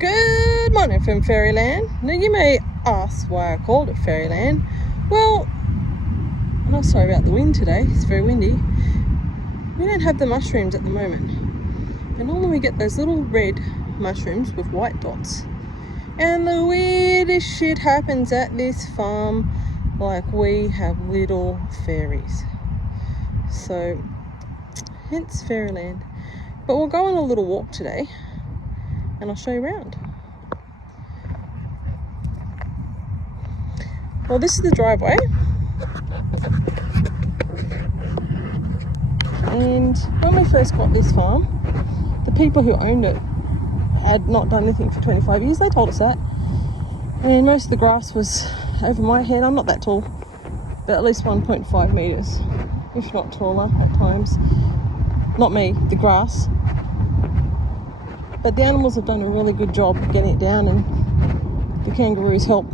Good morning from Fairyland. Now you may ask why I called it Fairyland. Well, I'm not sorry about the wind today, it's very windy. We don't have the mushrooms at the moment. And normally we get those little red mushrooms with white dots. And the weirdest shit happens at this farm, like we have little fairies. So, hence Fairyland. But we'll go on a little walk today and I'll show you around. Well, this is the driveway, and when we first got this farm, the people who owned it had not done anything for 25 years. They told us that, and most of the grass was over my head. I'm not that tall, but at least 1.5 meters, if not taller at times. Not me, the grass. But the animals have done a really good job getting it down, and the kangaroos help,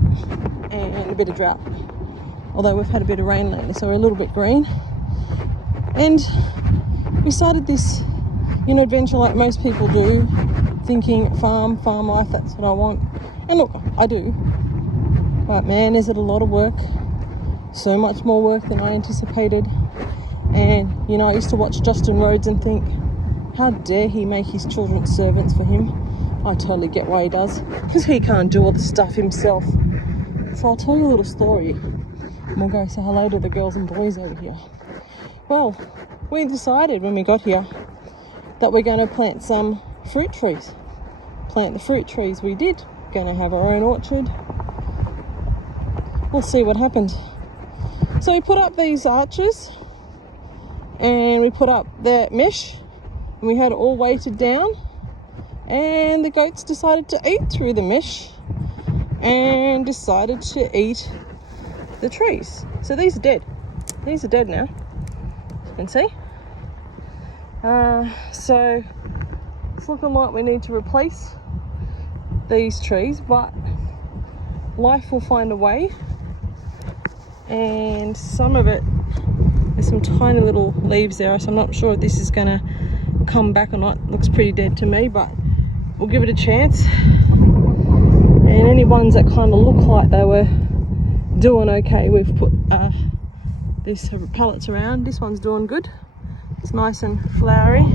and a bit of drought. Although we've had a bit of rain lately, so we're a little bit green. And we started this, adventure like most people do, thinking farm life, that's what I want. And look, I do. But man, is it a lot of work. So much more work than I anticipated. And, I used to watch Justin Rhodes and think, how dare he make his children servants for him? I totally get why he does, because he can't do all the stuff himself. So I'll tell you a little story, and we'll go say hello to the girls and boys over here. Well, we decided when we got here that we're going to plant some fruit trees. Plant the fruit trees we did. Going to have our own orchard. We'll see what happens. So we put up these arches, and we put up the mesh, and we had it all weighted down, and the goats decided to eat through the mesh and decided to eat the trees. So these are dead. These are dead now, as you can see. So it's looking like we need to replace these trees, but life will find a way. And some of it, there's some tiny little leaves there, so I'm not sure if this is going to come back or not. It looks pretty dead to me, but we'll give it a chance. And any ones that kind of look like they were doing okay, we've put this pallets around. This one's doing good. It's nice and flowery,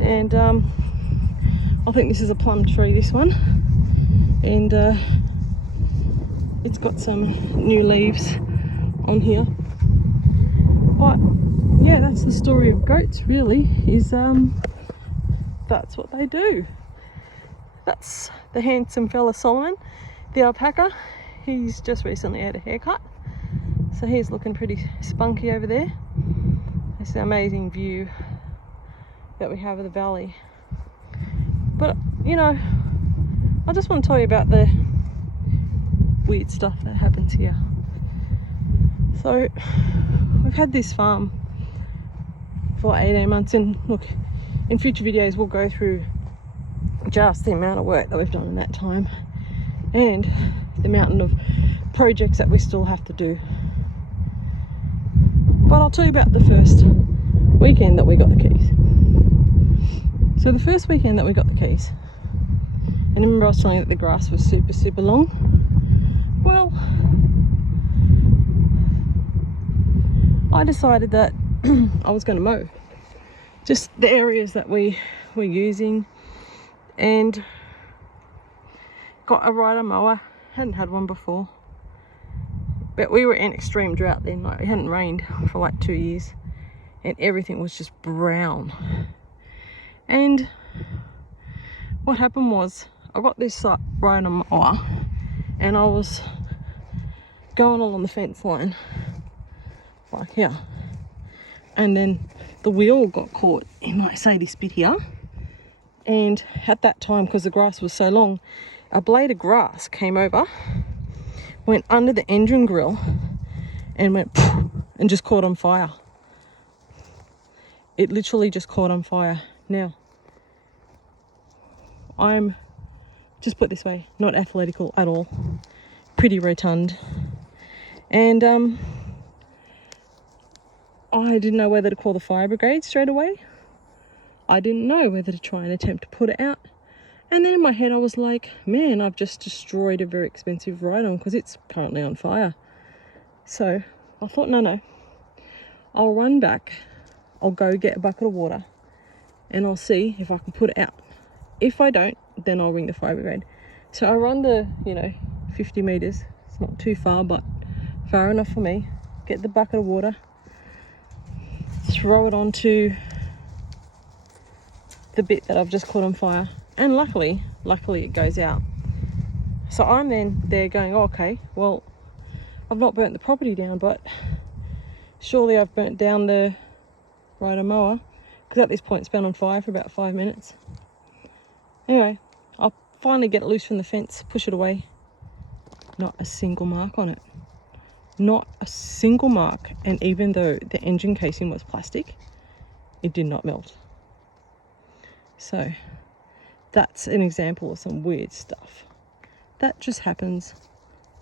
and I think this is a plum tree, this one, and it's got some new leaves on here. But yeah, that's the story of goats, really, is that's what they do. That's the handsome fella Solomon, the alpaca. He's just recently had a haircut, so he's looking pretty spunky over there. It's the amazing view that we have of the valley. But I just want to tell you about the weird stuff that happens here. So we've had this farm for 18 months, and look, in future videos we'll go through just the amount of work that we've done in that time, and the mountain of projects that we still have to do. But I'll tell you about the first weekend that we got the keys. So the first weekend that we got the keys, and remember I was telling you that the grass was super long? Well, I decided that I was going to mow just the areas that we were using, and got a rider mower. Hadn't had one before, but we were in extreme drought then. Like, it hadn't rained for like 2 years, and everything was just brown. And what happened was, I got this rider mower, and I was going along the fence line like here, and then the wheel got caught in, like, say, this bit here. And at that time, because the grass was so long, a blade of grass came over, went under the engine grill, and went poof, and just caught on fire. It literally just caught on fire. Now, I'm, just put this way, not athletical at all, pretty rotund, and I didn't know whether to call the fire brigade straight away. I didn't know whether to try and attempt to put it out. And then in my head I was like, man, I've just destroyed a very expensive ride-on because it's currently on fire. So I thought, no, I'll run back, I'll go get a bucket of water, and I'll see if I can put it out. If I don't, then I'll ring the fire brigade. So I run the, 50 meters. It's not too far, but far enough for me. Get the bucket of water, throw it onto the bit that I've just caught on fire, and luckily it goes out. So I'm then there going, oh, okay, well, I've not burnt the property down, but surely I've burnt down the rider mower, because at this point it's been on fire for about 5 minutes. Anyway, I'll finally get it loose from the fence, push it away. Not a single mark on it. Not a single mark. And even though the engine casing was plastic, it did not melt. So that's an example of some weird stuff that just happens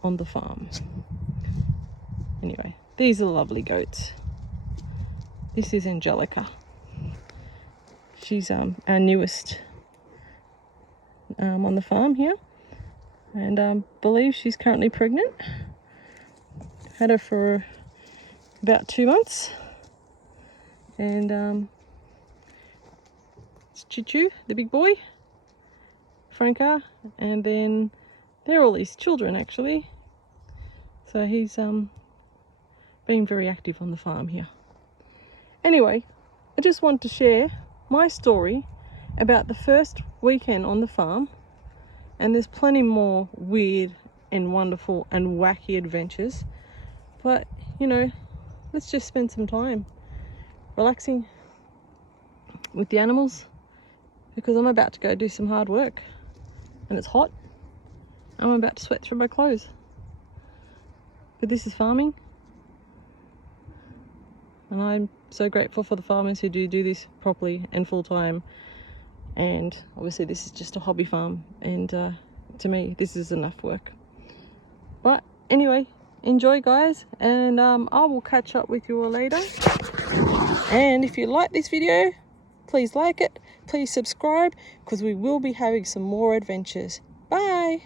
on the farm. Anyway, these are lovely goats. This is Angelica. She's our newest on the farm here, and believe she's currently pregnant. Had her for about 2 months, and it's Choo-Choo, the big boy, Franca, and then there are all these children actually. So he's been very active on the farm here. Anyway, I just wanted to share my story about the first weekend on the farm, and there's plenty more weird and wonderful and wacky adventures, but let's just spend some time relaxing with the animals, because I'm about to go do some hard work and it's hot. I'm about to sweat through my clothes, but this is farming, and I'm so grateful for the farmers who do this properly and full time. And obviously this is just a hobby farm, and to me this is enough work. But anyway, enjoy guys, and I will catch up with you all later. And if you like this video, please like it, please subscribe, because we will be having some more adventures. Bye.